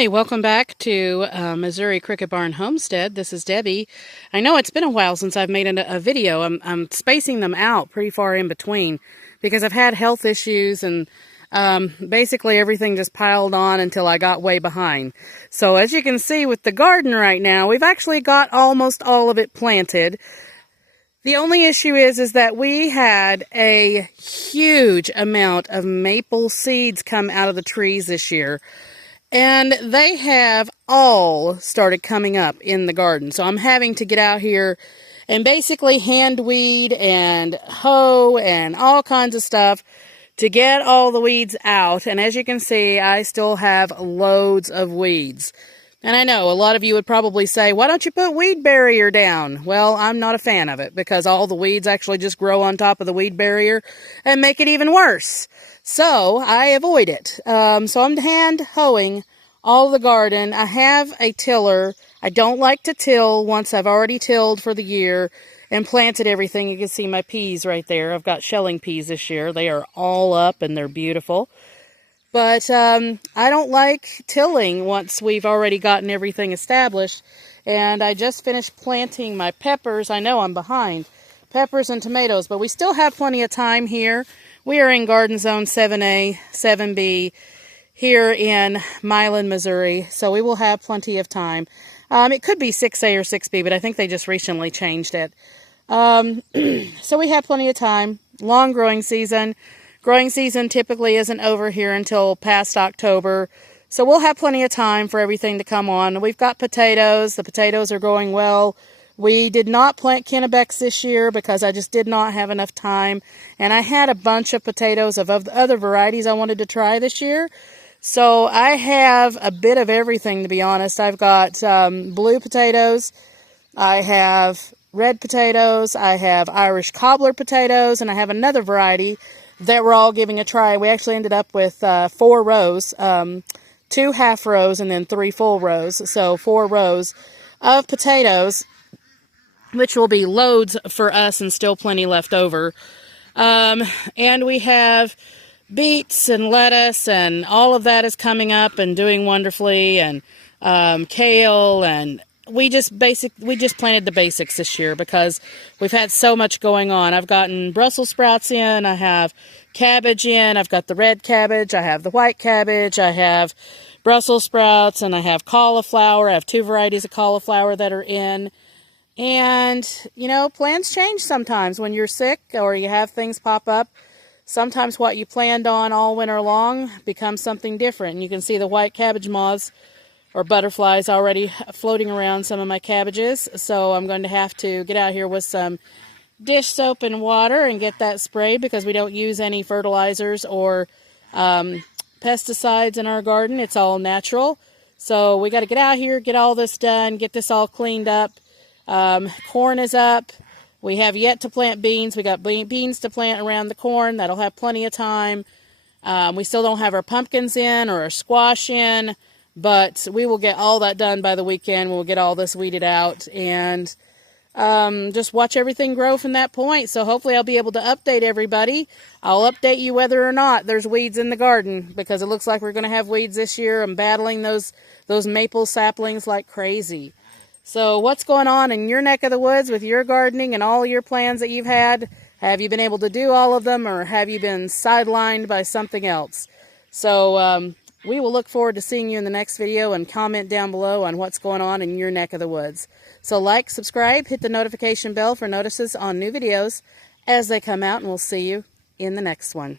Hi, welcome back to Missouri Cricket Barn Homestead. This is Debbie. I know it's been a while since I've made a video. I'm spacing them out pretty far in between because I've had health issues and basically everything just piled on until I got way behind. So as you can see with the garden right now, we've actually got almost all of it planted. The only issue is that we had a huge amount of maple seeds come out of the trees this year. And they have all started coming up in the garden. So I'm having to get out here and basically hand weed and hoe and all kinds of stuff to get all the weeds out. And as you can see, I still have loads of weeds. And I know a lot of you would probably say, why don't you put weed barrier down? Well, I'm not a fan of it because all the weeds actually just grow on top of the weed barrier and make it even worse. So I avoid it. So I'm hand hoeing all the garden. I have a tiller. I don't like to till once I've already tilled for the year and planted everything. You can see my peas right there. I've got shelling peas this year. They are all up and they're beautiful. But I don't like tilling once we've already gotten everything established. And I just finished planting my peppers. I know I'm behind. Peppers and tomatoes, but we still have plenty of time here. We are in Garden Zone 7A, 7B here in Milan, Missouri, so we will have plenty of time. It could be 6A or 6B, but I think they just recently changed it. So we have plenty of time. Long growing season. Growing season typically isn't over here until past October, so we'll have plenty of time for everything to come on. We've got potatoes. The potatoes are growing well. We did not plant Kennebecs this year because I just did not have enough time. And I had a bunch of potatoes of other varieties I wanted to try this year. So I have a bit of everything, to be honest. I've got blue potatoes. I have red potatoes. I have Irish cobbler potatoes. And I have another variety that we're all giving a try. We actually ended up with 4 rows, 2 half rows, and then 3 full rows. So 4 rows of potatoes, which will be loads for us and still plenty left over. And we have beets and lettuce, and all of that is coming up and doing wonderfully, and kale, and we just planted the basics this year because we've had so much going on. I've gotten Brussels sprouts in, I have cabbage in, I've got the red cabbage, I have the white cabbage, I have Brussels sprouts, and I have cauliflower. I have 2 varieties of cauliflower that are in. And, you know, plans change sometimes when you're sick or you have things pop up. Sometimes what you planned on all winter long becomes something different. And you can see the white cabbage moths or butterflies already floating around some of my cabbages. So I'm going to have to get out here with some dish soap and water and get that sprayed because we don't use any fertilizers or pesticides in our garden. It's all natural. So we got to get out here, get all this done, get this all cleaned up. Corn is up. We have yet to plant beans. We got beans to plant around the corn. That'll have plenty of time. We still don't have our pumpkins in or our squash in, but we will get all that done by the weekend. We'll get all this weeded out and just watch everything grow from that point. So hopefully I'll be able to update everybody. I'll update you whether or not there's weeds in the garden because it looks like we're going to have weeds this year. I'm battling those maple saplings like crazy. So what's going on in your neck of the woods with your gardening and all your plans that you've had? Have you been able to do all of them, or have you been sidelined by something else? So we will look forward to seeing you in the next video, and comment down below on what's going on in your neck of the woods. So like, subscribe, hit the notification bell for notices on new videos as they come out, and we'll see you in the next one.